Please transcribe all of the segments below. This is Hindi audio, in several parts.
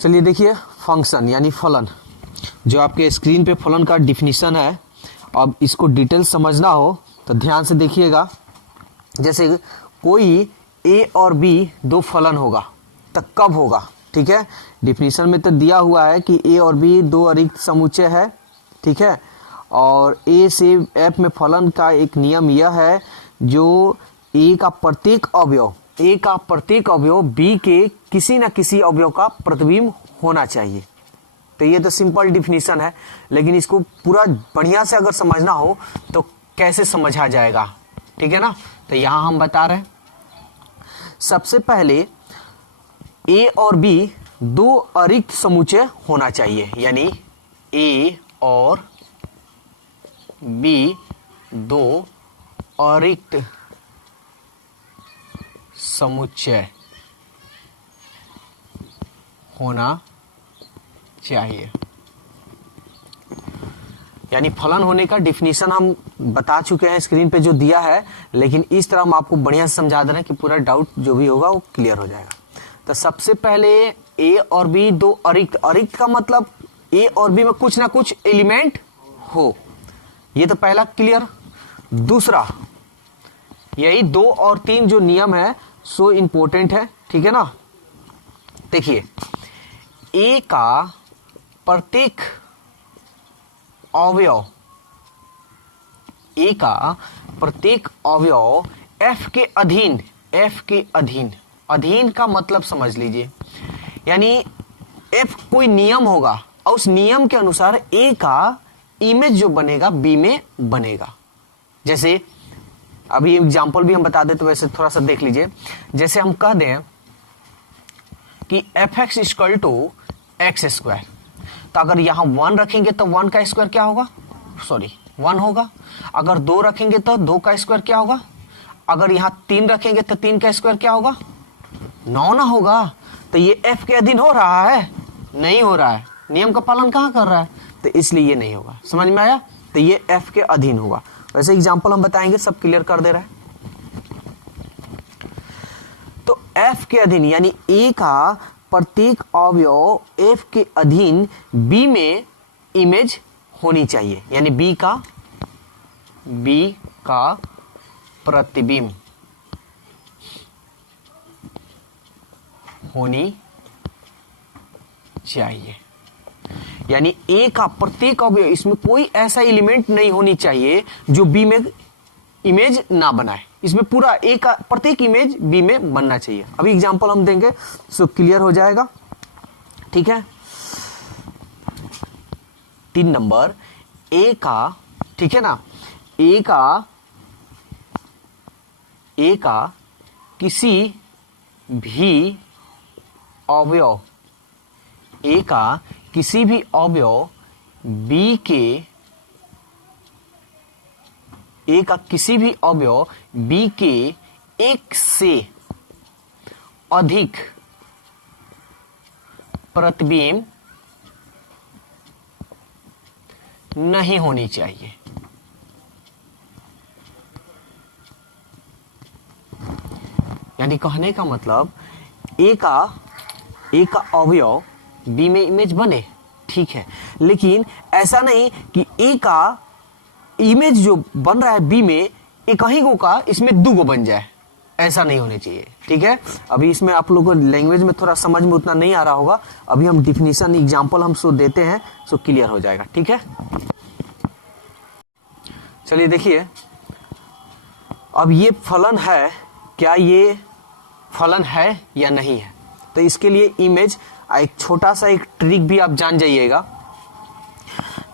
चलिए देखिए, फंक्शन यानी फलन, जो आपके स्क्रीन पे फलन का डिफिनीशन है। अब इसको डिटेल समझना हो तो ध्यान से देखिएगा। जैसे कोई ए और बी दो फलन होगा तो कब होगा, ठीक है। डिफिनीशन में तो दिया हुआ है कि ए और बी दो अरिक्त समुच्चय है, ठीक है। और ए से एफ में फलन का एक नियम यह है, जो ए का प्रत्येक अवयव बी के किसी न किसी अवयव का प्रतिबिंब होना चाहिए। तो ये तो सिंपल डिफिनीशन है, लेकिन इसको पूरा बढ़िया से अगर समझना हो तो कैसे समझा जाएगा, ठीक है ना। तो यहां हम बता रहे हैं, सबसे पहले ए और बी दो अरिक्त समुच्चय होना चाहिए, यानी ए और बी दो अरिक्त समुच्चय होना चाहिए। यानी फलन होने का डिफिनीशन हम बता चुके हैं स्क्रीन पे जो दिया है, लेकिन इस तरह हम आपको बढ़िया से समझा दे रहे हैं कि पूरा डाउट जो भी होगा वो क्लियर हो जाएगा। तो सबसे पहले ए और बी दो अरिक्त का मतलब ए और बी में कुछ ना कुछ एलिमेंट हो, ये तो पहला क्लियर। दूसरा, यही 2 और 3 जो नियम है सो इंपॉर्टेंट है, ठीक है ना। देखिए, ए का प्रत्येक अवयव एफ के अधीन का मतलब समझ लीजिए, यानी एफ कोई नियम होगा और उस नियम के अनुसार ए का इमेज जो बनेगा बी में बनेगा। जैसे अभी एग्जांपल भी हम बता दें तो वैसे थोड़ा सा देख लीजिए। जैसे हम कह दें कि f x equal to x square, तो अगर यहां 1 रखेंगे तो 1 का स्क्वायर क्या होगा, 1 होगा। अगर 2 रखेंगे तो 2 का स्क्वायर क्या होगा। अगर यहां 3 रखेंगे तो 3 का स्क्वायर क्या होगा, 9 ना होगा। तो ये एफ के अधीन हो रहा है, नहीं हो रहा है, नियम का पालन कहां कर रहा है, तो इसलिए ये नहीं होगा। समझ में आया। तो ये एफ के अधीन होगा। वैसे एग्जांपल हम बताएंगे, सब क्लियर कर दे रहा है। तो एफ के अधीन यानी ए का प्रत्येक अवयव एफ के अधीन बी में इमेज होनी चाहिए, यानी बी का प्रतिबिंब होनी चाहिए। यानी ए का प्रत्येक अवयव, इसमें कोई ऐसा एलिमेंट नहीं होनी चाहिए जो बी में इमेज ना बनाए। इसमें पूरा ए का प्रत्येक इमेज बी में बनना चाहिए। अभी एग्जांपल हम देंगे सो क्लियर हो जाएगा, ठीक है। 3 नंबर, ए का, ठीक है ना, ए का किसी भी अवयव बी के एक से अधिक प्रतिबिंब नहीं होनी चाहिए। यानी कहने का मतलब ए का अवयव बी में इमेज बने, ठीक है, लेकिन ऐसा नहीं कि ए का इमेज जो बन रहा है बी में एक ही गो का इसमें 2 गो बन जाए, ऐसा नहीं होने चाहिए, ठीक है। अभी इसमें आप लोगों को लैंग्वेज में थोड़ा समझ में उतना नहीं आ रहा होगा, अभी हम डिफिनीशन एग्जांपल हम सो देते हैं, सो क्लियर हो जाएगा, ठीक है। चलिए देखिए, अब ये फलन है, क्या ये फलन है या नहीं है। तो इसके लिए इमेज, एक छोटा सा एक ट्रिक भी आप जान जाइएगा।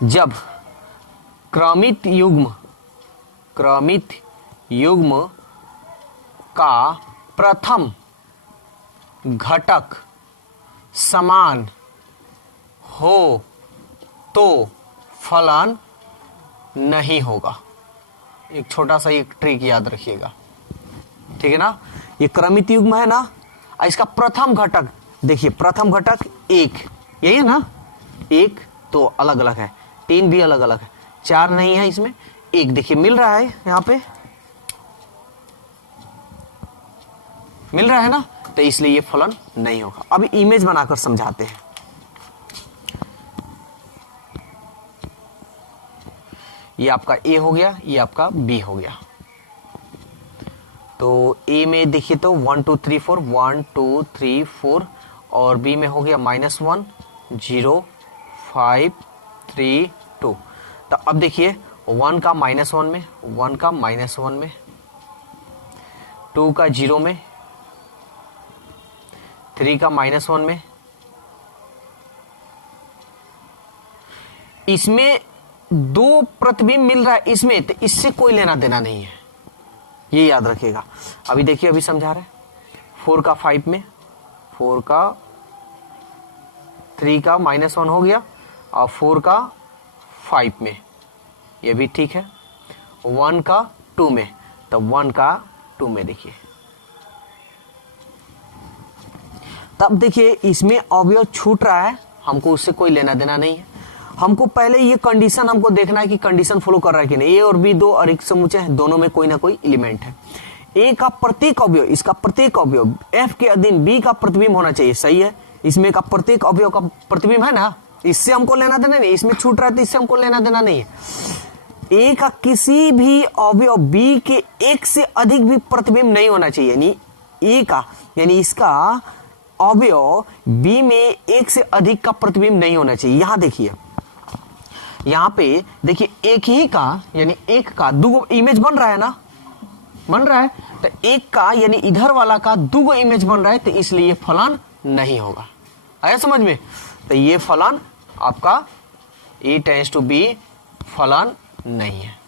जब क्रमित युग्म का प्रथम घटक समान हो तो फलन नहीं होगा। एक छोटा सा एक ट्रिक याद रखिएगा, ठीक है ना। ये क्रमित युग्म है ना, इसका प्रथम घटक देखिए, प्रथम घटक 1, यही है ना, 1 तो अलग अलग है, 3 भी अलग अलग है, 4 नहीं है इसमें, 1 देखिए मिल रहा है, यहां पे मिल रहा है ना, तो इसलिए ये फलन नहीं होगा। अब इमेज बनाकर समझाते हैं। ये आपका ए हो गया, ये आपका बी हो गया। तो ए में देखिए तो 1 2 3 4 1 2 3 4 और बी में हो गया -1 0 5 3 2। तो अब देखिए 1 का -1 में, 1 का -1 में, 2 का 0 में, 3 का -1 में। इसमें 2 प्रतिबिंब मिल रहा है इसमें, तो इससे कोई लेना देना नहीं है, ये याद रखिएगा। अभी देखिए अभी समझा रहे हैं 4 का 5 में, 4 का 3 का -1 हो गया और 4 का 5 में, ये भी ठीक है। 1 का 2 में, तो 1 का 2 में देखिए। तब देखिए इसमें अवयव छूट रहा है, हमको उससे कोई लेना देना नहीं है। हमको पहले ये कंडीशन हमको देखना है कि कंडीशन फॉलो कर रहा है कि नहीं। ए और बी दो अरिक्त समुच्चय हैं, दोनों में कोई ना कोई एलिमेंट है। ए का प्रत्येक अवयव, इसका प्रत्येक अवयव एफ के अधीन बी का प्रतिबिंब होना चाहिए, सही है। इसमें का प्रत्येक अवयव का प्रतिबिंब है ना, इससे हमको लेना देना नहीं। इसमें छूट रहा है तो इससे हमको लेना देना नहीं है। ए का किसी भी अवयव बी के एक से अधिक भी प्रतिबिंब नहीं होना चाहिए, यानी ए का यानी इसका अवयव बी में एक से अधिक का प्रतिबिंब नहीं होना चाहिए। यहां देखिए, यहां पे देखिए एक ही का यानी एक का दो इमेज बन रहा है ना, बन रहा है। तो एक का यानी इधर वाला का दो इमेज बन रहा है, तो इसलिए फलन नहीं होगा। आया समझ में? तो ये फलन आपका ए टेंड्स टू बी फलन नहीं है।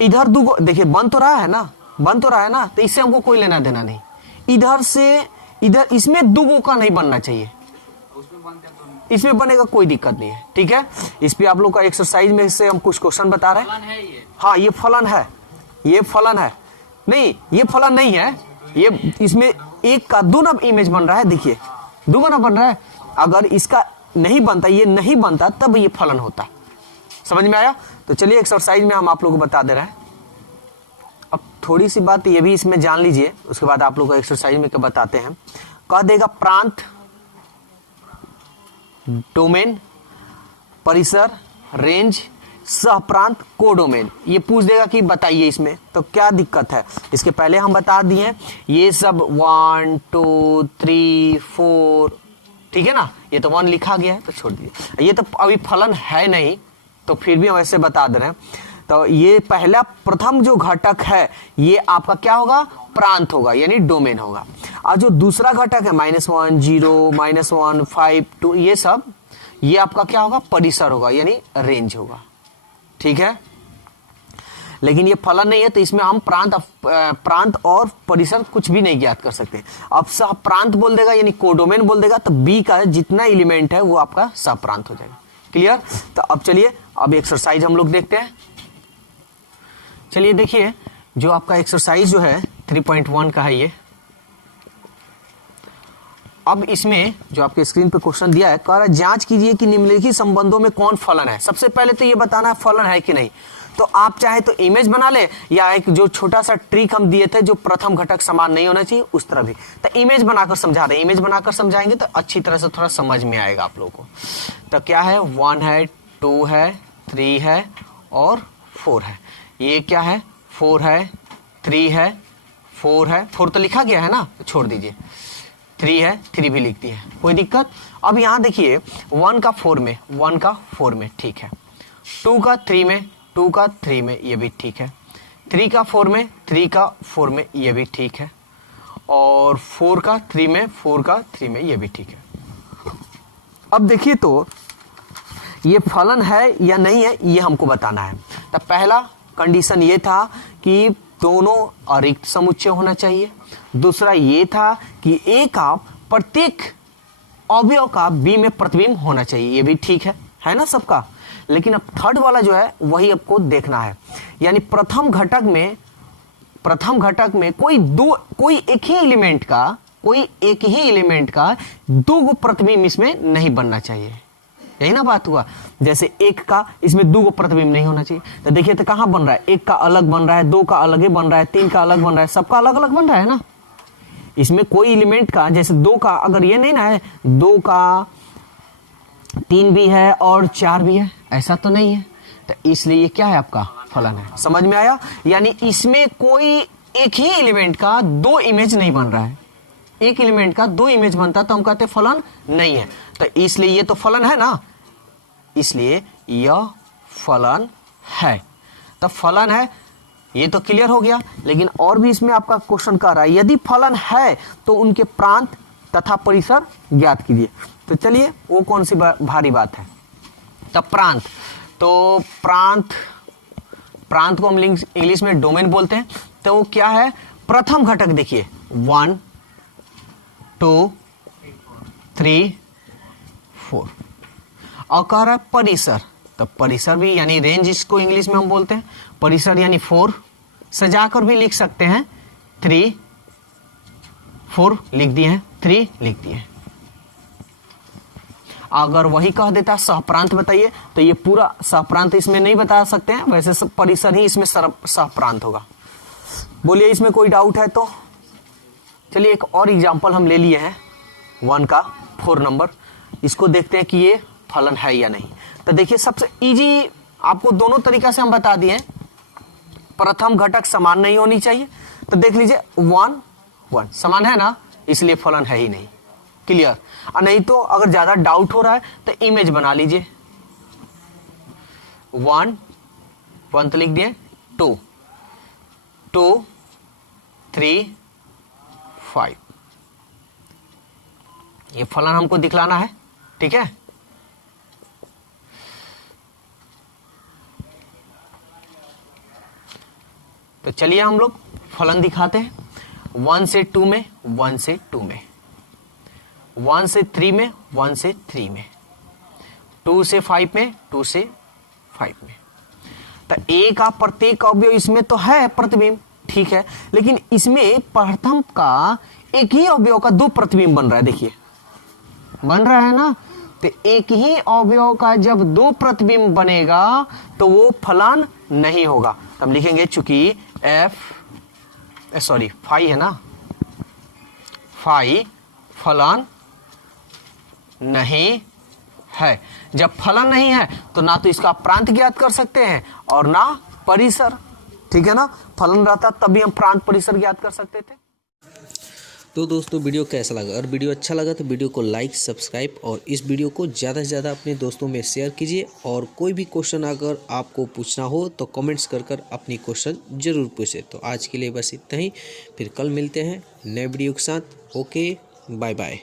इधर दो देखिए बन तो रहा है ना, बन तो रहा है ना, तो इससे हमको कोई लेना देना नहीं। इधर से इधर इसमें दो का नहीं बनना चाहिए, इसमें बनेगा कोई दिक्कत नहीं है, ठीक है। इस पे आप लोग का एक्सरसाइज में से हम कुछ क्वेश्चन बता रहे हैं। हाँ ये फलन है, ये फलन है, नहीं ये फलन नहीं है। ये इसमें एक का दो ना इमेज बन रहा है, देखिए दो ना बन रहा है। अगर इसका नहीं बनता, ये नहीं बनता, तब ये फलन होता। समझ में आया? तो चलिए एक्सरसाइज में हम आप लोगों को बता दे रहे हैं। अब थोड़ी सी बात ये भी इसमें जान लीजिए, उसके बाद आप लोग को एक्सरसाइज में क्या बताते हैं। कह देगा प्रांत, डोमेन, परिसर, रेंज, सहप्रांत, कोडोमेन। ये पूछ देगा कि बताइए इसमें, तो क्या दिक्कत है। इसके पहले हम बता दिए ये सब 1 2 3 4, ठीक है ना। ये तो 1 लिखा गया है तो छोड़ दीजिए। ये तो अभी फलन है नहीं, तो फिर भी हम ऐसे बता दे रहे हैं। तो ये पहला प्रथम जो घटक है ये आपका क्या होगा, प्रांत होगा यानी डोमेन होगा। और जो दूसरा घटक है -1 0 -1 5 2 ये सब, ये आपका क्या होगा, परिसर होगा यानी रेंज होगा, ठीक है। लेकिन ये फलन नहीं है, तो इसमें हम प्रांत और परिसर कुछ भी नहीं ज्ञात कर सकते। अब सह प्रांत बोल देगा यानी कोडोमेन बोल देगा, तो बी का जितना एलिमेंट है वो आपका सह प्रांत हो जाएगा। क्लियर? तो अब चलिए अब एक्सरसाइज हम लोग देखते हैं। चलिए देखिए जो आपका एक्सरसाइज जो है 3.1 का है ये। अब इसमें जो आपके स्क्रीन पे क्वेश्चन दिया है, कह रहा है जांच कीजिए कि निम्नलिखित संबंधों में कौन फलन है। सबसे पहले तो ये बताना है फलन है कि नहीं। तो आप चाहे तो इमेज बना ले, या एक जो छोटा सा ट्रिक हम दिए थे जो प्रथम घटक समान नहीं होना चाहिए उस तरह भी, तो इमेज बनाकर समझा रहे। इमेज बनाकर समझाएंगे तो अच्छी तरह से थोड़ा समझ में आएगा आप लोगों को। तो क्या है, 1 है, 2 है, 3 है और 4 है। ये क्या है, 4 है, 3 है, 4 है। 4 तो लिखा गया है ना, छोड़ दीजिए। 3 है, 3 भी लिख दिए, कोई दिक्कत। अब यहाँ देखिए 1 का 4 में, 1 का 4 में ठीक है। 2 का 3 में, 2 का 3 में, ये भी ठीक है। 3 का 4 में, 3 का 4 में, ये भी ठीक है। और 4 का 3 में, 4 का 3 में, ये भी ठीक है। अब देखिए तो ये फलन है या नहीं है, ये हमको बताना है। तो पहला कंडीशन ये था कि दोनों अरिक्त समुच्चय होना चाहिए। दूसरा ये था कि ए का प्रत्येक अवयव का बी में प्रतिबिंब होना चाहिए, ये भी ठीक है ना सबका। लेकिन अब थर्ड वाला जो है वही आपको देखना है, यानी प्रथम घटक में कोई एक ही एलिमेंट का दो प्रतिबिंब इसमें नहीं बनना चाहिए। यही ना बात हुआ। जैसे एक का इसमें 2 प्रतिबिंब नहीं होना चाहिए, तो देखिए तो कहां बन रहा है, एक का अलग बन रहा है, 2 का अलग ही बन रहा है, 3 का अलग बन रहा है, सबका अलग अलग बन रहा है ना। इसमें कोई एलिमेंट का, जैसे 2 का अगर ये नहीं ना है, 2 का 3 भी है और 4 भी है, ऐसा तो नहीं है। तो तो इसलिए ये क्या है आपका फलन है। समझ में आया? यानी इसमें कोई एक ही एलिमेंट का दो इमेज नहीं बन रहा है, एक एलिमेंट का दो इमेज बनता तो हम कहते फलन नहीं है। तो इसलिए ये तो फलन है ना, इसलिए यह फलन है। तो फलन है, ये तो क्लियर हो गया। लेकिन और भी इसमें आपका क्वेश्चन कर रहा है, यदि फलन है तो उनके प्रांत तथा परिसर ज्ञात कीजिए। तो चलिए वो कौन सी भारी बात है। तब प्रांत, तो प्रांत को हम इंग्लिश में डोमेन बोलते हैं। तो वो क्या है? प्रथम घटक देखिए 1 2 3 4 और कह रहा है परिसर। तो परिसर भी यानी रेंज इसको इंग्लिश में हम बोलते हैं। परिसर यानी 4 सजाकर भी लिख सकते हैं, 3 4 लिख दिए हैं, 3 लिख दिए हैं। अगर वही कह देता सहप्रांत बताइए तो ये पूरा सहप्रांत इसमें नहीं बता सकते हैं, वैसे परिसर ही इसमें सहप्रांत होगा। बोलिए इसमें कोई डाउट है तो? चलिए एक और एग्जांपल हम ले लिए हैं 1 का 4 नंबर, इसको देखते हैं कि ये फलन है या नहीं। तो देखिए सबसे इजी आपको दोनों तरीका से हम बता दिए हैं। प्रथम घटक समान नहीं होनी चाहिए, तो देख लीजिए 1 1 समान है ना, इसलिए फलन है ही नहीं। क्लियर? और नहीं तो अगर ज्यादा डाउट हो रहा है तो इमेज बना लीजिए। 1 1 तो लिख दिए, 2 2 3 5, ये फलन हमको दिखलाना है। ठीक है, तो चलिए हम लोग फलन दिखाते हैं। 1 से 2 में, 1 से 2 में, 1 से 3 में, 1 से 3 में, 2 से 5 में, 2 से 5 में। तो एक का प्रत्येक अवयव इसमें तो है प्रतिबिंब, ठीक है, लेकिन इसमें प्रथम का एक ही अवयव का दो प्रतिबिंब बन रहा है। देखिए बन रहा है ना, तो एक ही अवयव का जब दो प्रतिबिंब बनेगा तो वो फलन नहीं होगा। तो हम लिखेंगे चूंकि फाई है ना, फाई फलन नहीं है। जब फलन नहीं है तो ना तो इसका प्रांत ज्ञात कर सकते हैं और ना परिसर। ठीक है ना, फलन रहता तभी हम प्रांत परिसर ज्ञात कर सकते थे। तो दोस्तों वीडियो कैसा लगा? अगर वीडियो अच्छा लगा तो वीडियो को लाइक, सब्सक्राइब और इस वीडियो को ज़्यादा से ज़्यादा अपने दोस्तों में शेयर कीजिए। और कोई भी क्वेश्चन अगर आपको पूछना हो तो कमेंट्स कर अपनी क्वेश्चन ज़रूर पूछें। तो आज के लिए बस इतना ही, फिर कल मिलते हैं नए वीडियो के साथ। Okay, bye bye.